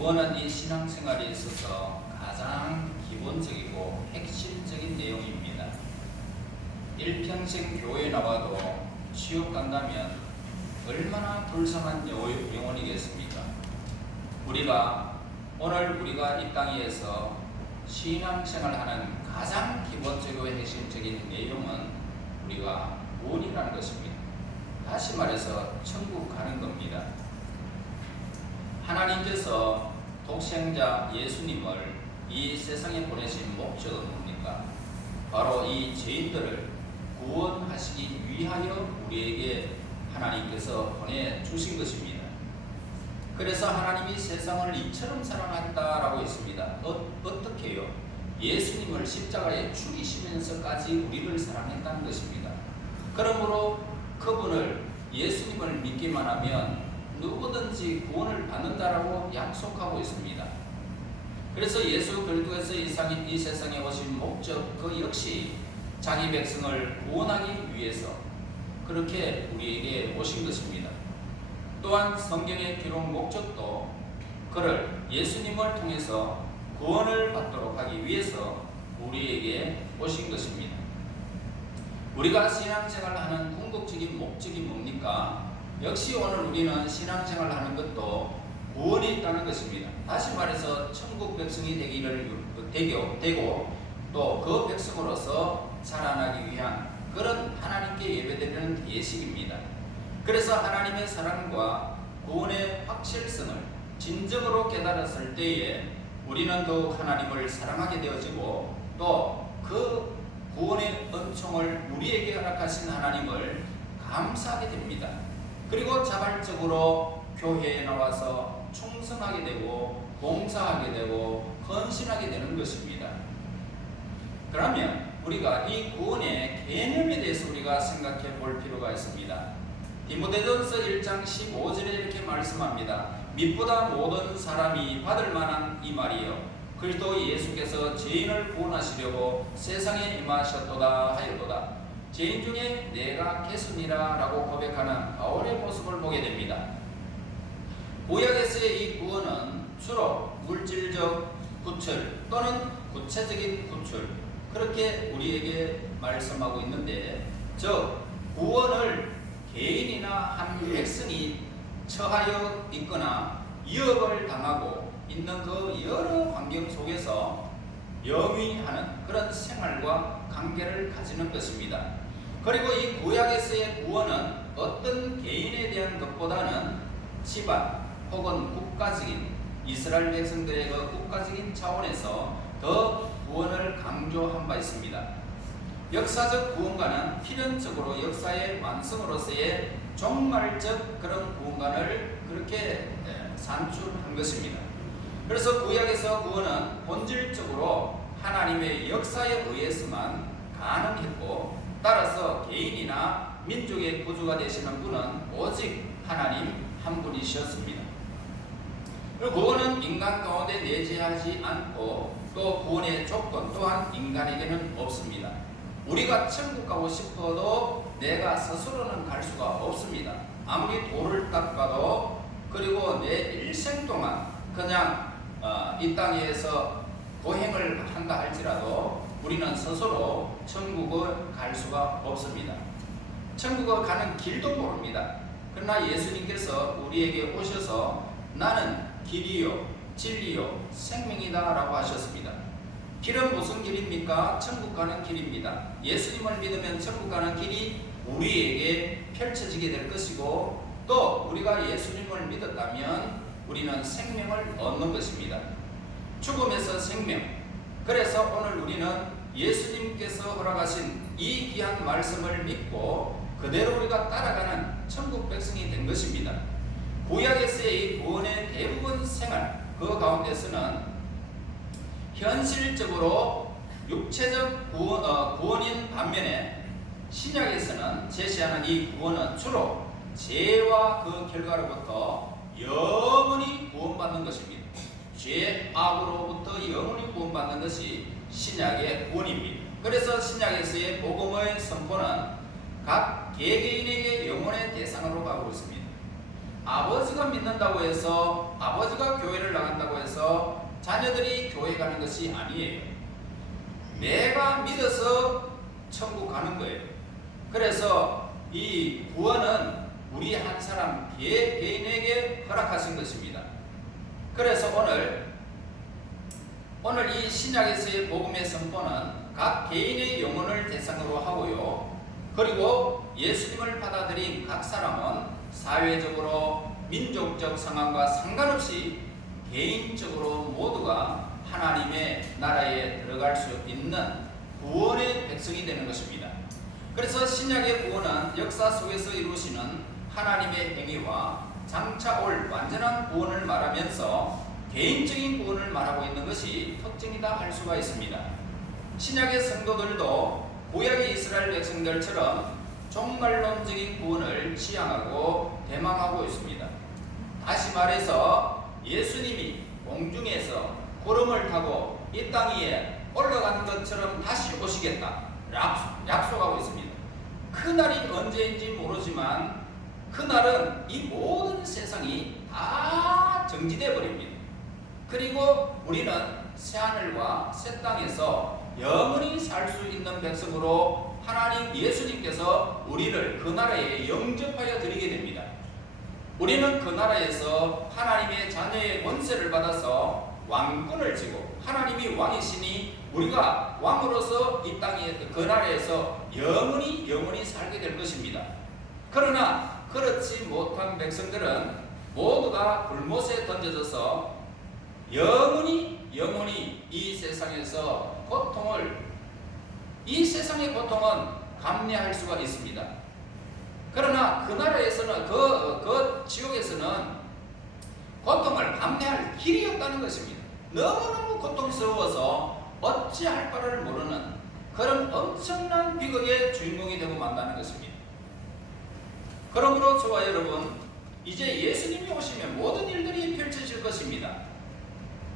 구원은 이 신앙생활에 있어서 가장 기본적이고 핵심적인 내용입니다. 일평생 교회 나와도 지옥 간다면 얼마나 불쌍한 영혼이겠습니까? 오늘 우리가 이 땅에서 신앙생활하는 가장 기본적이고 핵심적인 내용은 우리가 구원이라는 것입니다. 다시 말해서 천국 가는 겁니다. 하나님께서 독생자 예수님을 이 세상에 보내신 목적은 뭡니까? 바로 이 죄인들을 구원하시기 위하여 우리에게 하나님께서 보내주신 것입니다. 그래서 하나님이 세상을 이처럼 사랑했다라고 했습니다. 어떻게요? 예수님을 십자가에 죽이시면서까지 우리를 사랑했다는 것입니다. 그러므로 그분을 예수님을 믿기만 하면 누구든지 구원을 받는다라고 약속하고 있습니다. 그래서 예수 그리스도께서 이 세상에 오신 목적 그 역시 자기 백성을 구원하기 위해서 그렇게 우리에게 오신 것입니다. 또한 성경의 기록 목적도 그를 예수님을 통해서 구원을 받도록 하기 위해서 우리에게 오신 것입니다. 우리가 신앙생활을 하는 궁극적인 목적이 뭡니까? 역시 오늘 우리는 신앙생활을 하는 것도 구원이 있다는 것입니다. 다시 말해서 천국 백성이 되고 또 그 백성으로서 자라나기 위한 그런 하나님께 예배드리는 예식입니다. 그래서 하나님의 사랑과 구원의 확실성을 진정으로 깨달았을 때에 우리는 더욱 하나님을 사랑하게 되어지고 또 그 구원의 은총을 우리에게 허락하신 하나님을 감사하게 됩니다. 그리고 자발적으로 교회에 나와서 충성하게 되고 봉사하게 되고 헌신하게 되는 것입니다. 그러면 우리가 이 구원의 개념에 대해서 우리가 생각해 볼 필요가 있습니다. 디모데전서 1장 15절에 이렇게 말씀합니다. 믿보다 모든 사람이 받을 만한 이 말이요 그리스도 예수께서 죄인을 구원하시려고 세상에 임하셨도다 하였도다. 죄인 중에 내가 개순이라 라고 고백하는 바울의 모습을 보게 됩니다. 구약에서의 이 구원은 주로 물질적 구출 또는 구체적인 구출 그렇게 우리에게 말씀하고 있는데 즉 구원을 개인이나 한 백성이 처하여 있거나 위협을 당하고 있는 그 여러 환경 속에서 영위하는 그런 생활과 관계를 가지는 것입니다. 그리고 이 구약에서의 구원은 어떤 개인에 대한 것보다는 집안 혹은 국가적인 이스라엘 백성들의 그 국가적인 차원에서 더 구원을 강조한 바 있습니다. 역사적 구원과는 필연적으로 역사의 완성으로서의 종말적 그런 구원관을 그렇게 산출한 것입니다. 그래서 구약에서 구원은 본질적으로 하나님의 역사에 의해서만 가능했고 따라서 개인이나 민족의 구주가 되시는 분은 오직 하나님 한 분이셨습니다. 그리고 구원은 인간 가운데 내재하지 않고 또 구원의 조건 또한 인간에게는 없습니다. 우리가 천국 가고 싶어도 내가 스스로는 갈 수가 없습니다. 아무리 돌을 닦아도 그리고 내 일생 동안 그냥 이 땅에서 고행을 한다 할지라도 우리는 스스로 천국을 갈 수가 없습니다. 천국을 가는 길도 모릅니다. 그러나 예수님께서 우리에게 오셔서 나는 길이요 진리요 생명이다 라고 하셨습니다. 길은 무슨 길입니까? 천국 가는 길입니다. 예수님을 믿으면 천국 가는 길이 우리에게 펼쳐지게 될 것이고 또 우리가 예수님을 믿었다면 우리는 생명을 얻는 것입니다. 죽음에서 생명. 그래서 오늘 우리는 예수님께서 허락하신 이 귀한 말씀을 믿고 그대로 우리가 따라가는 천국 백성이 된 것입니다. 구약에서의 이 구원의 대부분 생활 그 가운데서는 현실적으로 육체적 구원인 반면에 신약에서는 제시하는 이 구원은 주로 죄와 그 결과로부터 영원히 구원받는 것입니다. 죄 악으로부터 영원히 구원받는 것이 신약의 구원입니다. 그래서 신약에서의 복음의 선포는 각 개개인에게 영혼의 대상으로 가고 있습니다. 아버지가 믿는다고 해서, 아버지가 교회를 나간다고 해서 자녀들이 교회 가는 것이 아니에요. 내가 믿어서 천국 가는 거예요. 그래서 이 구원은 우리 한 사람 개인에게 허락하신 것입니다. 그래서 오늘 이 신약에서의 복음의 선포는 각 개인의 영혼을 대상으로 하고요. 그리고 예수님을 받아들인 각 사람은 사회적으로 민족적 상황과 상관없이 개인적으로 모두가 하나님의 나라에 들어갈 수 있는 구원의 백성이 되는 것입니다. 그래서 신약의 구원은 역사 속에서 이루어지는 하나님의 행위와 장차 올 완전한 구원을 말하면서 개인적인 구원을 말하고 있는 것이 특징이다 할 수가 있습니다. 신약의 성도들도 구약의 이스라엘 백성들처럼 종말론적인 구원을 지향하고 대망하고 있습니다. 다시 말해서 예수님이 공중에서 구름을 타고 이 땅 위에 올라간 것처럼 다시 오시겠다 약속하고 있습니다. 그날이 언제인지 모르지만 그날은 이 모든 세상이 다 정지되어 버립니다. 그리고 우리는 새하늘과 새 땅에서 영원히 살 수 있는 백성으로 하나님 예수님께서 우리를 그 나라에 영접하여 드리게 됩니다. 우리는 그 나라에서 하나님의 자녀의 권세를 받아서 왕권을 쥐고, 하나님이 왕이시니 우리가 왕으로서 이 땅에 그 나라에서 영원히 살게 될 것입니다. 그러나 그렇지 못한 백성들은 모두가 불못에 던져져서 영원히 이 세상에서 이 세상의 고통은 감내할 수가 있습니다. 그러나 그 나라에서는 그 지옥에서는 고통을 감내할 길이 없다는 것입니다. 너무너무 고통스러워서 어찌할 바를 모르는 그런 엄청난 비극의 주인공이 되고 만다는 것입니다. 그러므로 저와 여러분, 이제 예수님이 오시면 모든 일들이 펼쳐질 것입니다.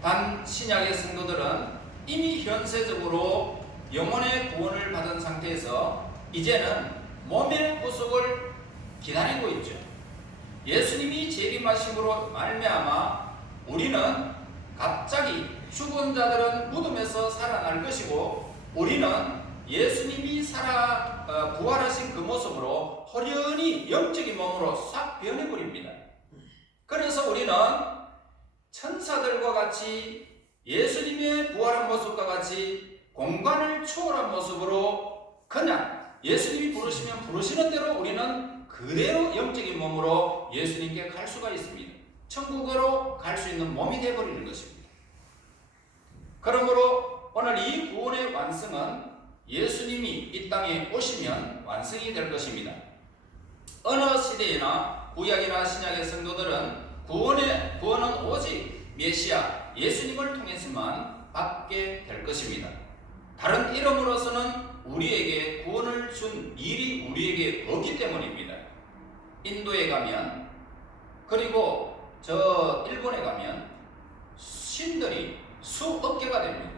단 신약의 성도들은 이미 현세적으로 영혼의 구원을 받은 상태에서 이제는 몸의 구속을 기다리고 있죠. 예수님이 재림하심으로 말미암아 우리는 갑자기 죽은 자들은 무덤에서 살아날 것이고, 우리는 예수님이 부활하신 그 모습으로 호련히 영적인 몸으로 싹 변해버립니다. 그래서 우리는 천사들과 같이 예수님의 부활한 모습과 같이 공간을 초월한 모습으로 그냥 예수님이 부르시면 부르시는 대로 우리는 그대로 영적인 몸으로 예수님께 갈 수가 있습니다. 천국으로 갈 수 있는 몸이 되어버리는 것입니다. 그러므로 오늘 이 구원의 완성은 예수님이 이 땅에 오시면 완성이 될 것입니다. 어느 시대이나 구약이나 신약의 성도들은 구원은 오직 메시아 예수님을 통해서만 받게 될 것입니다. 다른 이름으로서는 우리에게 구원을 준 일이 우리에게 없기 때문입니다. 인도에 가면, 그리고 일본에 가면 신들이 수억 개가 됩니다.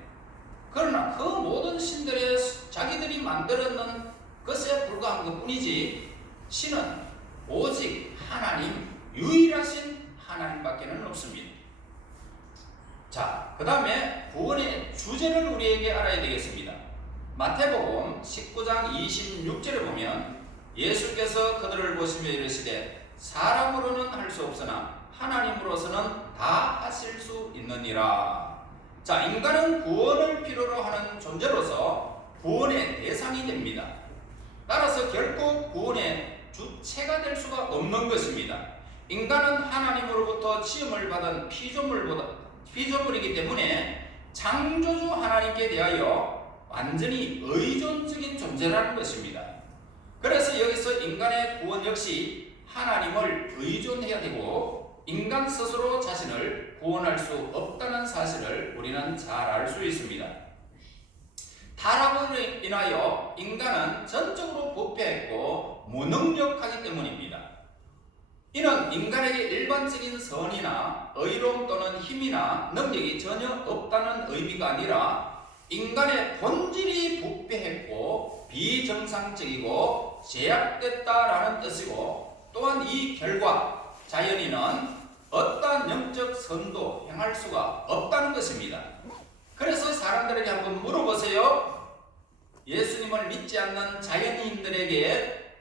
그러나 그 모든 신들의 자기들이 만들었는 것에 불과한 것 뿐이지, 신은 오직 하나님, 유일하신 하나님밖에는 없습니다. 자, 그 다음에 구원의 주제를 우리에게 알아야 되겠습니다. 마태복음 19장 26절에 보면 예수께서 그들을 보시며 이르시되 사람으로는 할 수 없으나 하나님으로서는 다 하실 수 있느니라. 자, 인간은 구원을 필요로 하는 존재로서 구원의 대상이 됩니다. 따라서 결코 구원의 주체가 될 수가 없는 것입니다. 인간은 하나님으로부터 지음을 받은 피조물이기 때문에 창조주 하나님께 대하여 완전히 의존적인 존재라는 것입니다. 그래서 여기서 인간의 구원 역시 하나님을 의존해야 되고, 인간 스스로 자신을 구원할 수 없다는 사실을 우리는 잘 알 수 있습니다. 타락으로 인하여 인간은 전적으로 부패했고 무능력하기 때문입니다. 이는 인간에게 일반적인 선이나 의로움 또는 힘이나 능력이 전혀 없다는 의미가 아니라 인간의 본질이 부패했고 비정상적이고 제약됐다라는 뜻이고, 또한 이 결과 자연인은 어떠한 영적 선도 행할 수가 없다는 것입니다. 그래서 사람들에게 한번 물어보세요. 예수님을 믿지 않는 자연인들에게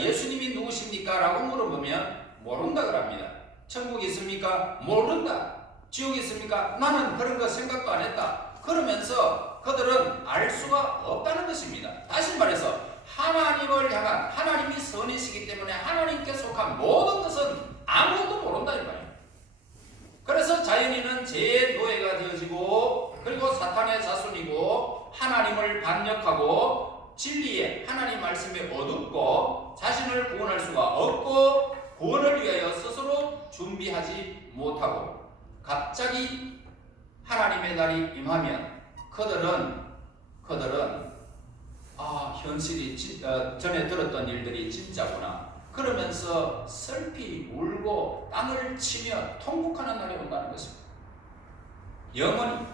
예수님이 누구십니까? 라고 물어보면 모른다 그럽니다. 천국이 있습니까? 모른다. 지옥이 있습니까? 나는 그런 거 생각도 안 했다. 그러면서 그들은 알 수가 없다는 것입니다. 다시 말해서 하나님을 향한, 하나님이 선이시기 때문에 하나님께 속한 모든 것은 아무도 모른다 이 말이에요. 그래서 자연인은 죄의 노예가 되어지고, 그리고 사탄의 자손이고, 하나님을 반역하고 진리에, 하나님 말씀에 어둡고 자신을 구원할 수가 없고, 구원을 위하여 스스로 준비하지 못하고 갑자기 하나님의 날이 임하면 그들은 현실이 전에 들었던 일들이 진짜구나 그러면서 슬피 울고 땅을 치며 통곡하는 날이 온다는 것입니다. 영원히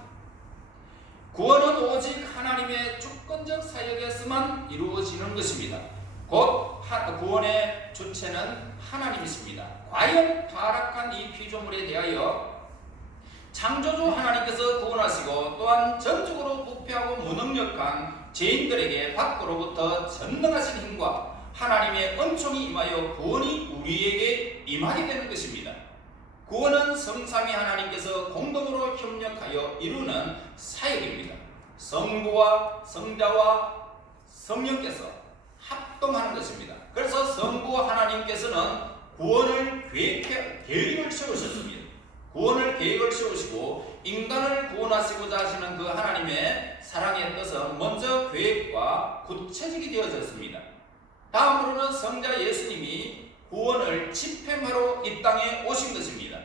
구원은 오직 하나님의 주권적 사역에서만 이루어지는 것입니다. 곧 구원의 주체는 하나님이십니다. 과연 타락한 이 피조물에 대하여 창조주 하나님께서 구원하시고 또한 전적으로 부패하고 무능력한 죄인들에게 밖으로부터 전능하신 힘과 하나님의 은총이 임하여 구원이 우리에게 임하게 되는 것입니다. 구원은 성삼위 하나님께서 공동으로 협력하여 이루는 사역입니다. 성부와 성자와 성령께서 합동하는 것입니다. 그래서 성부 하나님께서는 구원을 계획을 세우셨습니다. 구원을 계획을 세우시고 인간을 구원하시고자 하시는 그 하나님의 사랑의 뜻은 먼저 계획과 구체적이 되어졌습니다. 다음으로는 성자 예수님이 구원을 집행하러 이 땅에 오신 것입니다.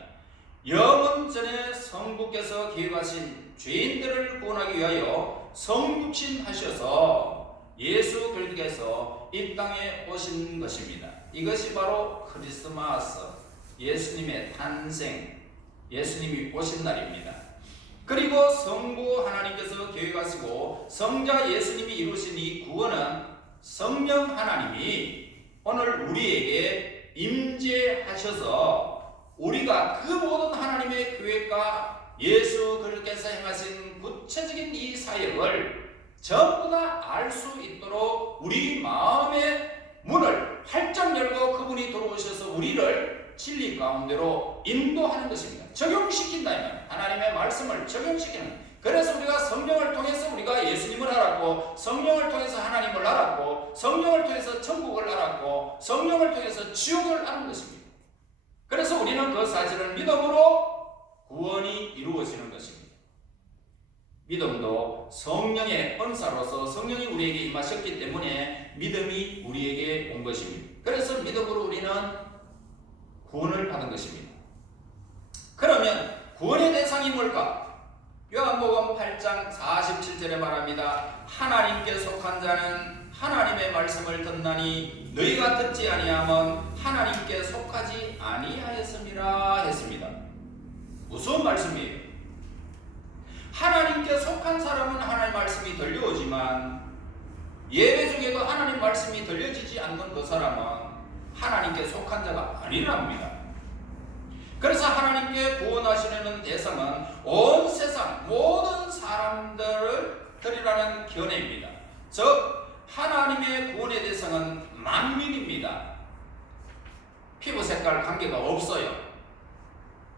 영원 전에 성부께서 계획하신 죄인들을 구원하기 위하여 성육신 하셔서 예수 그리스도께서 이 땅에 오신 것입니다. 이것이 바로 크리스마스, 예수님의 탄생, 예수님이 오신 날입니다. 그리고 성부 하나님께서 계획하시고 성자 예수님이 이루신 이 구원은 성령 하나님이 오늘 우리에게 임재하셔서 우리가 그 모든 하나님의 계획과 예수 그리스도께서 행하신 구체적인 이 사역을 전부 다 알 수 있도록 우리 마음의 문을 활짝 열고 그분이 들어오셔서 우리를 진리 가운데로 인도하는 것입니다. 적용시킨다 이 말이에요. 하나님의 말씀을 적용시키는. 그래서 우리가 성령을 통해서 우리가 예수님을 알았고, 성령을 통해서 하나님을 알았고, 성령을 통해서 천국을 알았고, 성령을 통해서 지옥을 아는 것입니다. 그래서 우리는 그 사실을 믿음으로 구원이 이루어지는 것입니다. 믿음도 성령의 은사로서 성령이 우리에게 임하셨기 때문에 믿음이 우리에게 온 것입니다. 그래서 믿음으로 우리는 구원을 받은 것입니다. 그러면 구원의 대상이 뭘까? 요한복음 8장 47절에 말합니다. 하나님께 속한 자는 하나님의 말씀을 듣나니 너희가 듣지 아니하면 하나님께 속하지 아니하였음이라 했습니다. 무슨 말씀이에요? 하나님께 속한 사람은 하나님 말씀이 들려오지만 예배 중에도 하나님 말씀이 들려지지 않는 그 사람은 하나님께 속한 자가 아니랍니다. 그래서 하나님께 구원하시려는 대상은 온 세상 모든 사람들이라는 견해입니다. 즉 하나님의 구원의 대상은 만민입니다. 피부 색깔 관계가 없어요.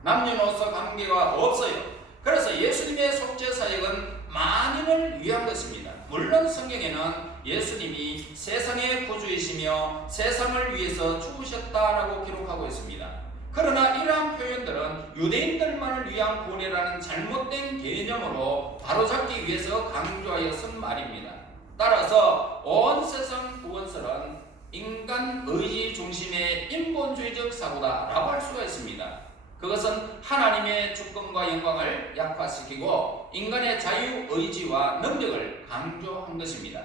남녀노소 관계가 없어요. 그래서 예수님의 속죄 사역은 만인을 위한 것입니다. 물론 성경에는 예수님이 세상의 구주이시며 세상을 위해서 죽으셨다라고 기록하고 있습니다. 그러나 이러한 표현들은 유대인들만을 위한 구원이라는 잘못된 개념으로 바로잡기 위해서 강조하여 쓴 말입니다. 따라서 온 세상 구원설은 인간 의지 중심의 인본주의적 사고다라고 할 수가 있습니다. 그것은 하나님의 주권과 영광을 약화시키고 인간의 자유의지와 능력을 강조한 것입니다.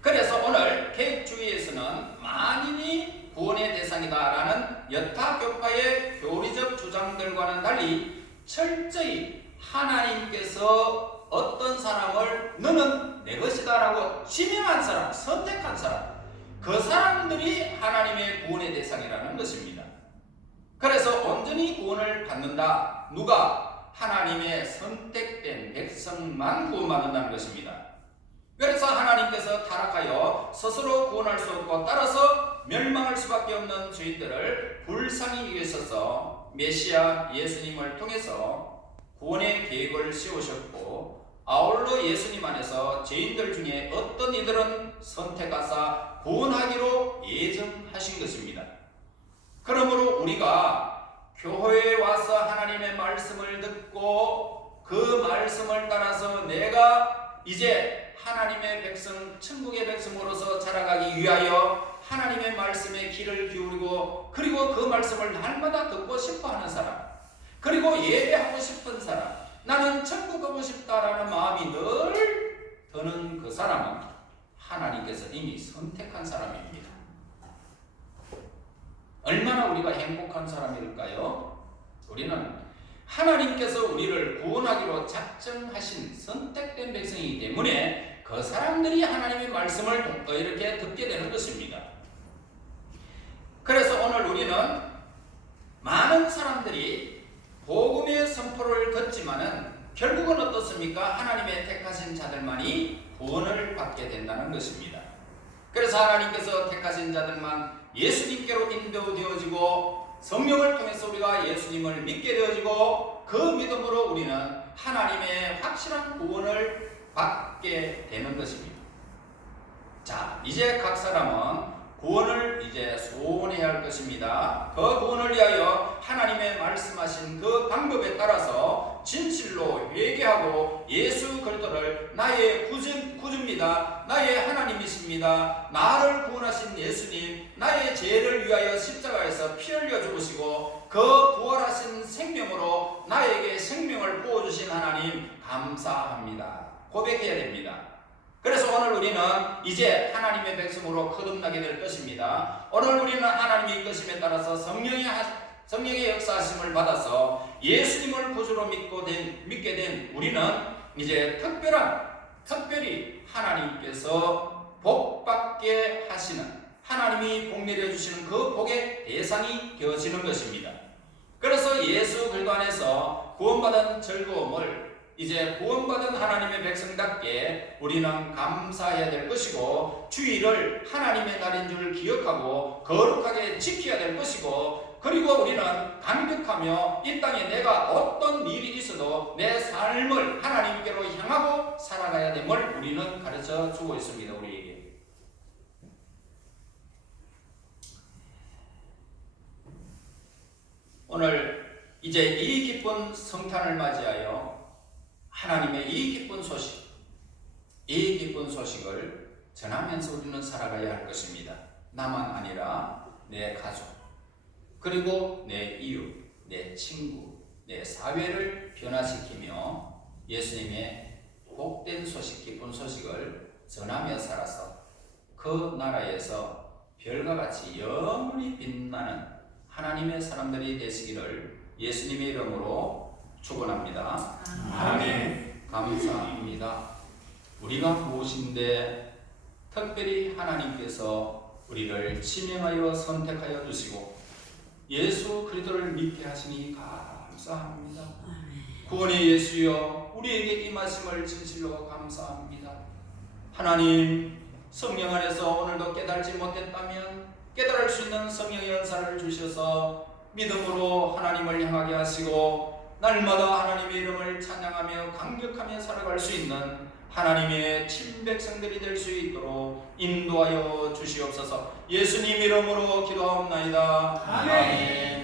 그래서 오늘 개혁주의에서는 만인이 구원의 대상이다라는 여타 교파의 교리적 주장들과는 달리 철저히 하나님께서 어떤 사람을 너는 내 것이다라고 지명한 사람, 선택한 사람, 그 사람들이 하나님의 구원의 대상이라는 것입니다. 그래서 온전히 구원을 받는다. 누가? 하나님의 선택된 백성만 구원받는다는 것입니다. 그래서 하나님께서 타락하여 스스로 구원할 수 없고 따라서 멸망할 수밖에 없는 죄인들을 불쌍히 여기셔서 메시아 예수님을 통해서 구원의 계획을 세우셨고, 아울러 예수님 안에서 죄인들 중에 어떤 이들은 선택하사 구원하기로 예정하신 것입니다. 그러므로 우리가 교회에 와서 하나님의 말씀을 듣고 그 말씀을 따라서 내가 이제 하나님의 백성, 천국의 백성으로서 자라가기 위하여 하나님의 말씀에 귀를 기울이고, 그리고 그 말씀을 날마다 듣고 싶어하는 사람, 그리고 예배하고 싶은 사람, 나는 천국 가고 싶다라는 마음이 늘 드는 그 사람은 하나님께서 이미 선택한 사람입니다. 얼마나 우리가 행복한 사람일까요? 우리는 하나님께서 우리를 구원하기로 작정하신 선택된 백성이기 때문에 그 사람들이 하나님의 말씀을 이렇게 듣게 되는 것입니다. 그래서 오늘 우리는 많은 사람들이 복음의 선포를 듣지만은 결국은 어떻습니까? 하나님의 택하신 자들만이 구원을 받게 된다는 것입니다. 그래서 하나님께서 택하신 자들만 예수님께로 인도되어지고, 성령을 통해서 우리가 예수님을 믿게 되어지고, 그 믿음으로 우리는 하나님의 확실한 구원을 받게 되는 것입니다. 자, 이제 각 사람은 구원을 이제 소원해야 할 것입니다. 그 구원을 위하여 하나님의 말씀하신 그 방법에 따라서 진실로 회개하고 예수 그리스도를 나의 구주입니다, 나의 하나님이십니다, 나를 구원하신 예수님, 나의 죄를 위하여 십자가에서 피 흘려 죽으시고 그 부활하신 생명으로 나에게 생명을 부어주신 하나님 감사합니다, 고백해야 됩니다. 그래서 오늘 우리는 이제 하나님의 백성으로 거듭나게 될 것입니다. 오늘 우리는 하나님의 이끄심에 따라서 성령의 역사하심을 받아서 예수님을 구주로 믿게 된 우리는 이제 특별히 하나님께서 복받게 하시는, 하나님이 복 내려주시는 그 복의 대상이 되어지는 것입니다. 그래서 예수 그리스도 안에서 구원받은 즐거움을 이제 구원받은 하나님의 백성답게 우리는 감사해야 될 것이고, 주일을 하나님의 날인 줄 기억하고 거룩하게 지켜야 될 것이고, 그리고 우리는 감격하며 이 땅에 내가 어떤 일이 있어도 내 삶을 하나님께로 향하고 살아가야 됨을 우리는 가르쳐 주고 있습니다. 우리에게. 오늘 이제 이 기쁜 성탄을 맞이하여 하나님의 이 기쁜 소식을 전하면서 우리는 살아가야 할 것입니다. 나만 아니라 내 가족, 그리고 내 이웃, 내 친구, 내 사회를 변화시키며 예수님의 복된 소식, 기쁜 소식을 전하며 살아서 그 나라에서 별과 같이 영원히 빛나는 하나님의 사람들이 되시기를 예수님의 이름으로 축원합니다. 아멘. 감사합니다. 우리가 무엇인데 특별히 하나님께서 우리를 지명하여 선택하여 주시고 예수 그리스도를 믿게 하시니 감사합니다. 구원의 예수여, 우리에게 임하심을 진실로 감사합니다. 하나님, 성령 안에서 오늘도 깨달지 못했다면 깨달을 수 있는 성령의 은사를 주셔서 믿음으로 하나님을 향하게 하시고 날마다 하나님의 이름을 찬양하며 감격하며 살아갈 수 있는 하나님의 친백성들이 될 수 있도록 인도하여 주시옵소서. 예수님 이름으로 기도하옵나이다. 아멘.